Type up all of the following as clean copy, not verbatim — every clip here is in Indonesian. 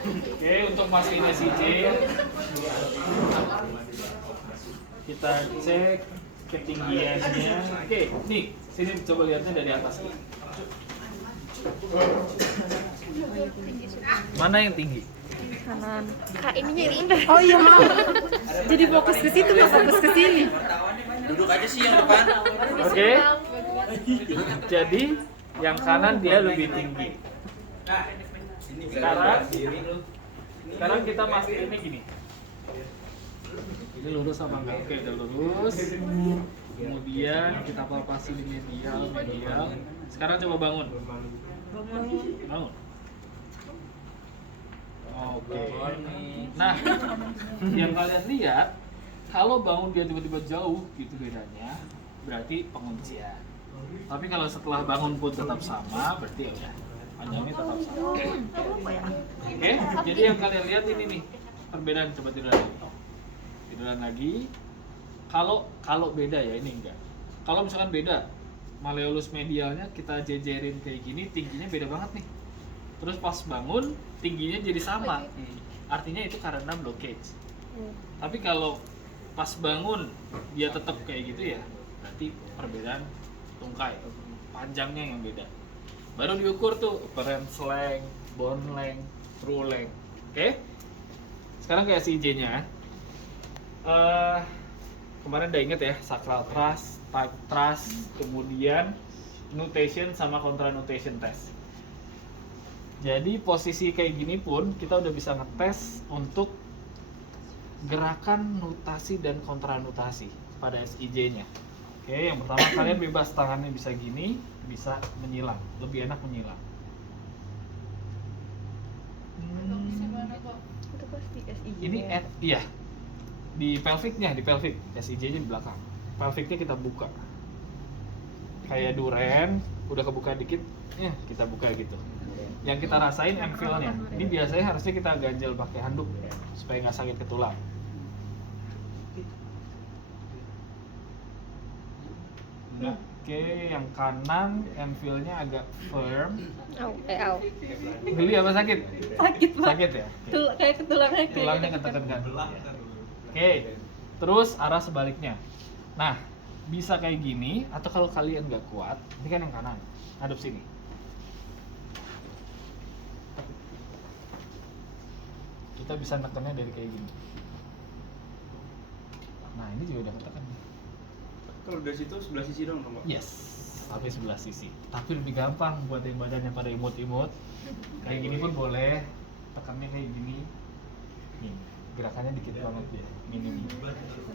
Oke, untuk mastiin SIJ kita cek ketinggiannya. Oke, nih sini coba lihatnya dari atas. Mana yang tinggi? Kanan. Kak, ininya yang indah. Oh iya maaf. Jadi fokus ke situ nggak fokus ke sini. Duduk aja sih yang depan. Oke. Jadi yang kanan dia lebih tinggi. Sekarang kita masukinnya gini. Ini lurus apa enggak? Oke, udah lurus. Kemudian kita palpasi di medial. Sekarang coba bangun. Bangun. Oke. Nah, yang kalian lihat, kalau bangun dia tiba-tiba jauh gitu bedanya, berarti penguncian. Tapi kalau setelah bangun pun tetap sama, berarti ya udah panjangnya tetap sama. Oke, jadi yang kalian lihat ini nih perbedaan. Coba tiduran lagi. Tiduran lagi. Kalau beda ya, ini enggak. Kalau misalkan beda, malleolus medialnya kita jejerin kayak gini, tingginya beda banget nih. Terus pas bangun, tingginya jadi sama. Artinya itu karena blockage. Tapi kalau pas bangun dia tetap kayak gitu ya, berarti perbedaan tungkai, panjangnya yang beda. Baru diukur tuh apparent length, bone length, true length. Oke? Sekarang kayak SIJ-nya. Kemarin udah inget ya, sacral thrust, type thrust, kemudian nutation sama contra nutation test. Jadi posisi kayak gini pun kita udah bisa ngetes untuk gerakan nutasi dan kontranutasi pada SIJ-nya. Oke, yang pertama kalian bebas, tangannya bisa gini, bisa menyilang, lebih enak menyilang. Itu pasti SIJ. Ini iya, di pelviknya, di pelvik, SIJ-nya di belakang. Pelviknya kita buka, kayak duren, udah kebuka dikit, ya kita buka gitu. Yang kita rasain MFL-nya. Ini biasanya harusnya kita ganjel pakai handuk supaya nggak sakit ke tulang. Oke, yang kanan MFL-nya agak firm. Au. Geli apa sakit? Sakit Pak. Sakit ya? Kayak ketulangnya Tulangnya ketekan kan? Oke, terus arah sebaliknya. Nah, bisa kayak gini, atau kalau kalian nggak kuat, ini kan yang kanan, hadap sini. Kita bisa nekannya dari kayak gini. Nah, ini juga udah ketekan. Kalau dari situ sebelah sisi dong, Pak. Yes, tapi sebelah sisi. Tapi lebih gampang buat yang badannya pada imut-imut. Kayak gini pun boleh. Tekannya kayak gini. Nih, gerakannya dikit banget ya, minim.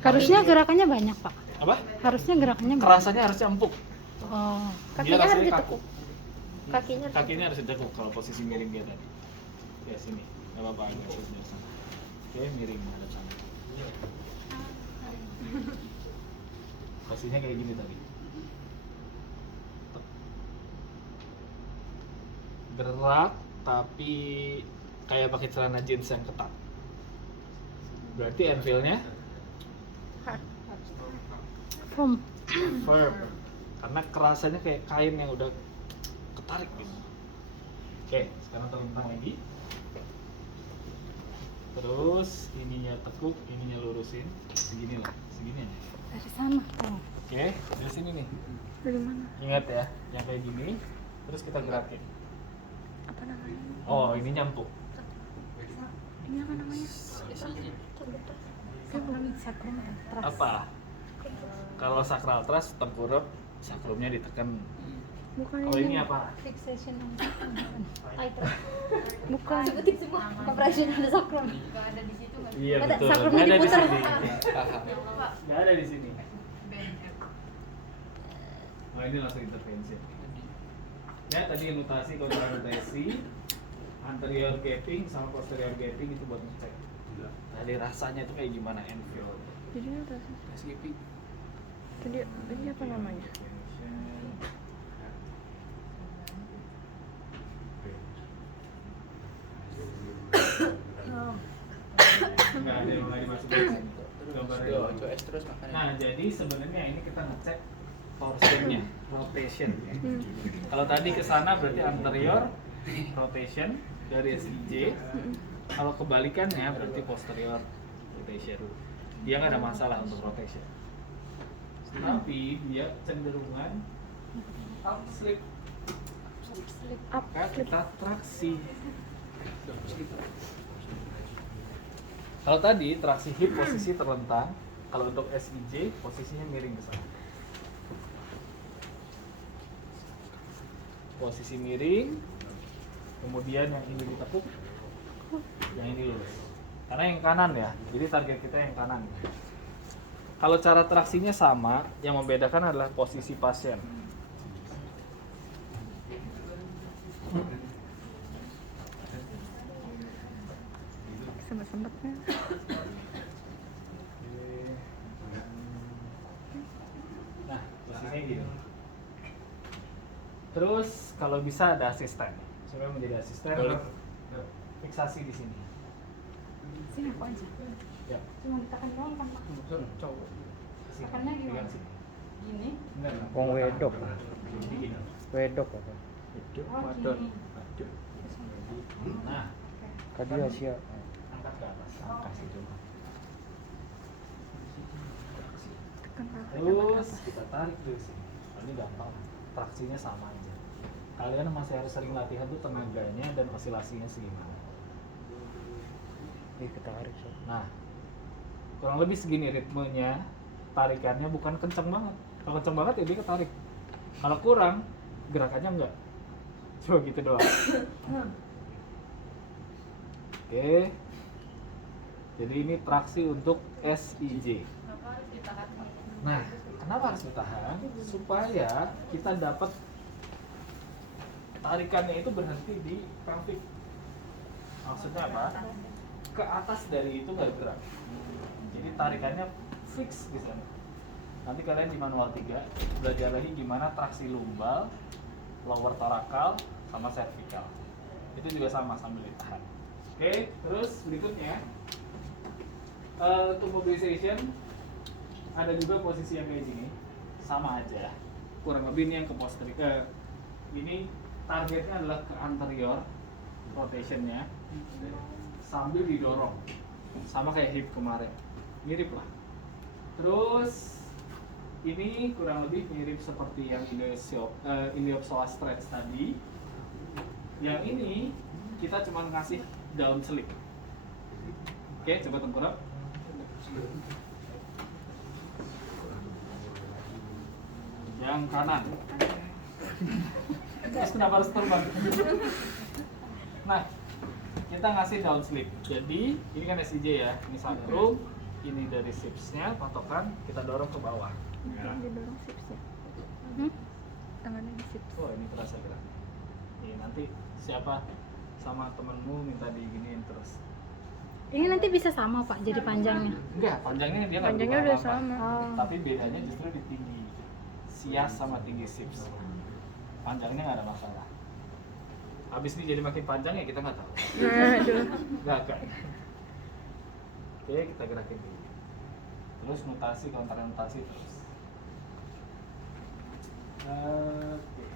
Harusnya gerakannya banyak Pak. Apa? Harusnya gerakannya banyak. Kerasanya harusnya empuk. Oh. Dia Kakinya harus rasanya ditekuk. kaku. Kakinya harus ditekuk kalau posisi miring dia tadi. Ya sini, nggak apa-apa, agak sebelah sana. Oke, miring ada sana. Posisinya kayak gini tadi. Gerak tapi kayak pakai celana jeans yang ketat. Berarti anvilnya Firm. firm. Karena kerasanya kayak kain yang udah ketarik gitu. Oke, sekarang terlentang lagi. Terus ininya tekuk, ininya lurusin. Segini lah, segini aja. Dari sana. Oh. Oke, dari sini nih. Dari mana? Ingat ya, yang kayak gini. Terus kita gerakin. Apa namanya? Oh, ini nyampuk. Ini apa namanya? Sakrum thrust. Apa? Kalau sacral thrust tengkurap, sakrumnya ditekan. Bukan Kalau ini apa? Fixation on Bukan. Sebutin semua. Compression on the sacrum. Iya Ada, betul. sakrumnya Nggak ada di diputer. sini. Nggak ada di sini. Oh, ini langsung intervensi. Ya, tadi nutasi, kontranutasi, anterior gapping sama posterior gapping itu buat ngecek. Tadi rasanya itu kayak gimana MFL. Jadi udah Skipping. tadi apa namanya? Nggak ada yang lagi masuk ke sini. Gambarnya. Coba terus makanya. Nah, jadi sebenarnya ini kita ngecek torsionnya, rotation. Kalau tadi ke sana berarti anterior rotation, dari SIJ. Kalau kebalikannya berarti posterior rotation. Dia nggak ada masalah untuk rotation. Tapi dia cenderungan up slip. Maka kita traksi. Kalau tadi traksi hip posisi terlentang, kalau untuk SIJ posisinya miring ke sana. Posisi miring, kemudian yang ini ditekuk, yang ini lurus. Karena yang kanan ya, jadi target kita yang kanan. Kalau cara traksinya sama, yang membedakan adalah posisi pasien. Sempet-sempetnya. Nah, posisinya gini. Terus kalau bisa ada asisten. Supaya menjadi asisten, fiksasi di sini. Sini aku aja. Ya. Cuma ditekan doang kan Pak? Cowok. Sini. Tekannya gimana? Pegang sini. Gini. Enggak. Wong wedok. Jadi gini. Wedok apa? Oh gini. Nah, Kadi Asia. angkat ke atas. Angkat situ. Tekan kaki. Terus kita tarik dari sini. Ini gampang. Traksinya sama aja. Kalian masih harus sering latihan tuh tenaganya dan osilasinya segimana. Ih, ketarik so. Nah, kurang lebih segini ritmenya. Tarikannya bukan kenceng banget. Kalau kenceng banget ya dia ketarik. Kalau kurang, gerakannya enggak. Coba gitu doang. Oke. Jadi ini traksi untuk SIJ. Nah, kenapa harus ditahan? Supaya kita dapat tarikannya itu berhenti di pelvic. Maksudnya apa? Ke atas dari itu nggak gerak. Jadi tarikannya fix di sana. Nanti kalian di manual 3 belajar lagi gimana traksi lumbal, lower thoracal, sama cervical. Itu juga sama sambil ditahan. Oke, terus berikutnya untuk mobilization ada juga posisi yang kayak gini, sama aja. Kurang lebih ini yang ke posterior. Ini targetnya adalah ke anterior rotationnya, sambil didorong, sama kayak hip kemarin, mirip lah. Terus ini kurang lebih mirip seperti yang iliopsoas stretch tadi. Yang ini kita cuma ngasih down slip. Oke, coba tengkurap. Yang kanan. Terus kenapa harus terbang? Nah, kita ngasih down slip. Jadi ini kan SIJ ya, ini sacrum, ini dari sipsnya, patokan kita dorong ke bawah. Didorong sipsnya. Tangannya di sips. Oh, ini terasa gerak. Nih nanti siapa sama temenmu minta diginiin terus. Ini nanti bisa sama Pak, jadi panjangnya. Enggak, panjangnya dia nggak Panjangnya berubah udah apa-apa. sama. Oh. Tapi bedanya justru di tinggi sias sama tinggi sips. Panjangnya nggak ada masalah. Habis ini jadi makin panjang ya kita nggak tahu. Aduh. Nggak kan. Oke, kita gerakin dulu. Terus notasi, counter notasi terus. Oke.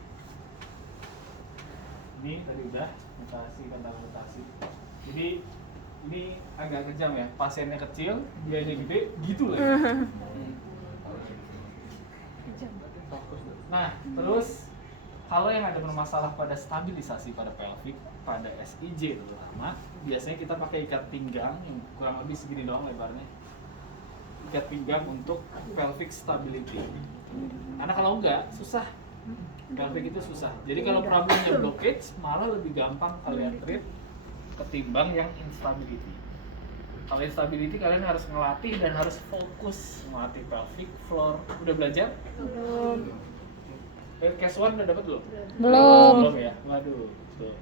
Ini tadi udah notasi, counter notasi. Jadi ini agak kejam ya, pasiennya kecil, biayanya gede, gitu lah. Nah, terus kalau yang ada bermasalah pada stabilisasi pada pelvic, pada SIJ terutama, biasanya kita pakai ikat pinggang yang kurang lebih segini doang lebarnya. Ikat pinggang untuk pelvic stability. Karena kalau enggak, susah. Pelvic itu susah. Jadi kalau problemnya blockage, malah lebih gampang kalian treat ketimbang yang instability. Kalau instability kalian harus ngelatih dan harus fokus ngelatih pelvic floor. Udah belajar? Belum. Case 1 udah dapet belum? Belum. Belum ya? Waduh, tuh.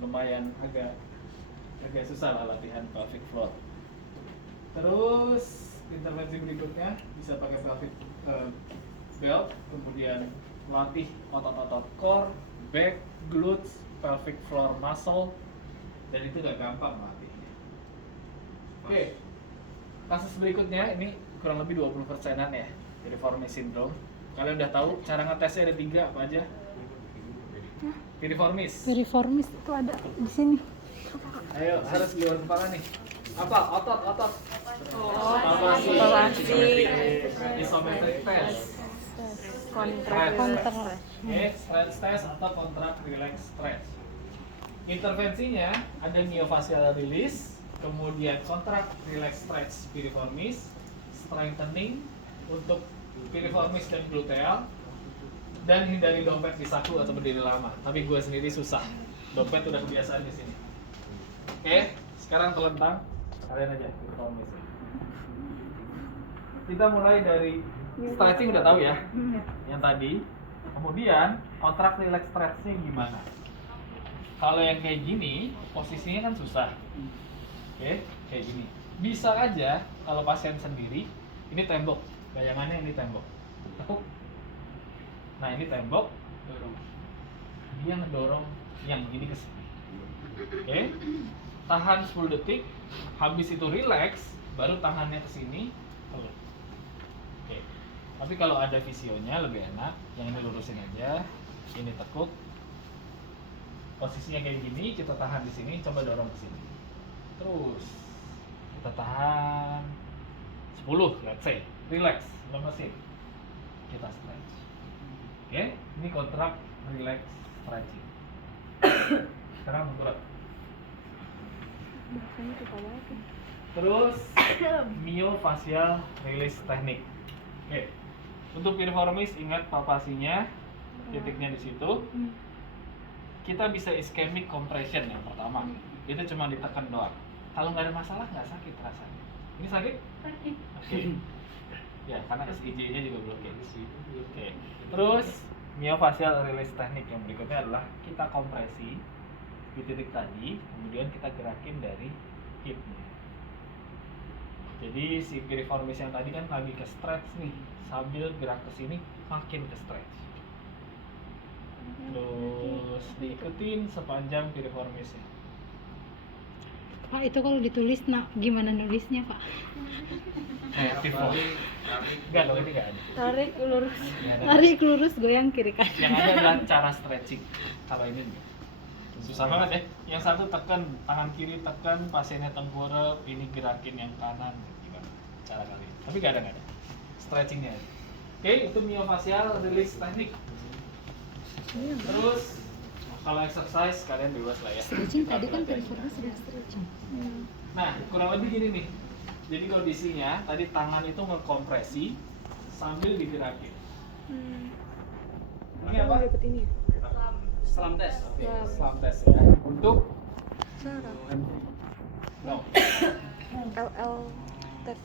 Lumayan agak susah lah latihan pelvic floor. Terus intervensi berikutnya bisa pakai pelvic belt, kemudian latih otot-otot core, back, glutes, pelvic floor muscle, dan itu gak gampang latihnya. Oke, kasus berikutnya ini kurang lebih 20%-an ya, piriformis syndrome. Kalian udah tahu cara ngetesnya ada 3 apa aja? Piriformis. Piriformis itu ada di sini. Ayo, harus luar kepala nih. Apa? Otot. Palpasi. Isometric test. Kontrak. Stretch test atau contract relax stretch. Intervensinya ada myofascial release, kemudian contract relax stretch piriformis, strengthening untuk piriformis dan gluteal, dan hindari dompet di saku atau berdiri lama. Tapi gue sendiri susah. Dompet udah kebiasaan di sini. Oke, sekarang telentang. Kalian aja piriformis. Kita mulai dari stretching udah tahu ya, yang tadi. Kemudian contract relax stretch-nya gimana? Kalau yang kayak gini, posisinya kan susah. Oke, kayak gini. Bisa aja kalau pasien sendiri, ini tembok. Bayangannya ini tembok. Tekuk. Nah, ini tembok. Dia ngedorong yang gini ke sini. Oke. Tahan 10 detik. Habis itu relax, baru tangannya ke sini. Oke. Tapi kalau ada visionya lebih enak, yang ini lurusin aja. Ini tekuk. Posisinya kayak gini, kita tahan di sini, coba dorong ke sini. Terus kita tahan 10, let's say. Relax, lemesin. Kita stretch. Oke, ini contract relax stretching. Sekarang bergerak. Terus myofascial release technique. Oke. Untuk piriformis ingat palpasinya, titiknya di situ. Kita bisa ischemic compression yang pertama. Itu cuma ditekan doang. Kalau nggak ada masalah nggak sakit rasanya. Ini sakit? Sakit. Oke. Ya, karena SIJ-nya juga blockade. Oke. Terus myofascial release technique yang berikutnya adalah kita kompresi di titik tadi, kemudian kita gerakin dari hipnya. Jadi si piriformis yang tadi kan lagi ke stretch nih, sambil gerak ke sini makin ke stretch. Terus diikutin sepanjang piriformisnya. Pak, itu kalau ditulis, gimana nulisnya, Pak? Pivot. Enggak, dong, ini enggak ada. Tarik lurus. Nggak ada. Tarik lurus, goyang kiri kanan. Yang ada adalah cara stretching. Kalau ini enggak. Susah banget ya. Yang satu tekan tangan kiri, tekan pasiennya tengkurap, ini gerakin yang kanan. Gimana cara kalian? Tapi enggak ada. Stretchingnya aja. Oke, itu myofascial release technique. Terus kalau exercise kalian bebas lah ya. Stretching tadi kan piriformis sudah stretching. Nah, kurang lebih gini nih. Jadi kondisinya tadi tangan itu ngekompresi sambil digerakin. Ini apa? Selam tes. Slam test ya. Untuk no.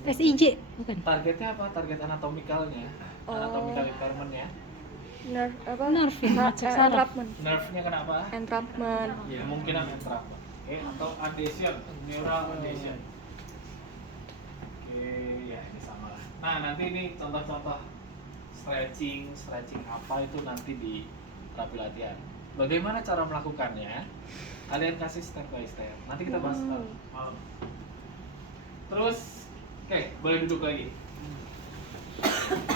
SIJ, bukan? Targetnya apa? Target anatomikalnya, anatomical impairment-nya. Nerve apa? Nerve ya, Entrapment. Nerve-nya kenapa? Entrapment. Ya, kemungkinan entrapment. Oke, atau adhesion, neural adhesion. Oke, ya ini sama lah. Nah, nanti ini contoh-contoh stretching apa itu nanti di terapi latihan. Bagaimana cara melakukannya? Kalian kasih step by step. Nanti kita bahas malam. Terus, oke, boleh duduk lagi.